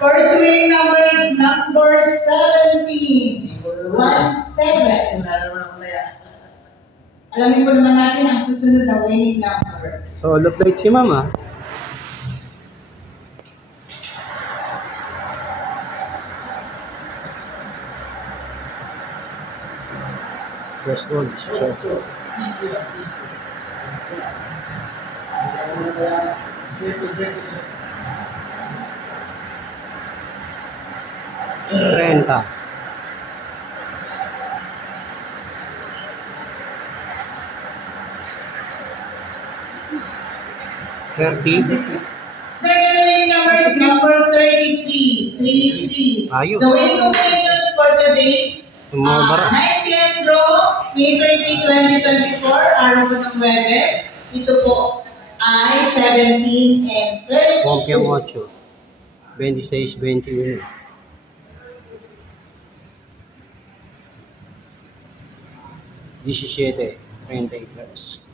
First winning number is number 17. 17. Alamin po naman natin ang susunod na winning number. Solo plate si Mama. First goal, short. Trenta. 30. Second winning number is number 33. 33. Ayos. The winning combinations for today's 9 p.m. draw, May 30, 2024, araw po ng Webes. Ito po ay 17 and 32. Pompiang 8. 26, 21. 17, 33.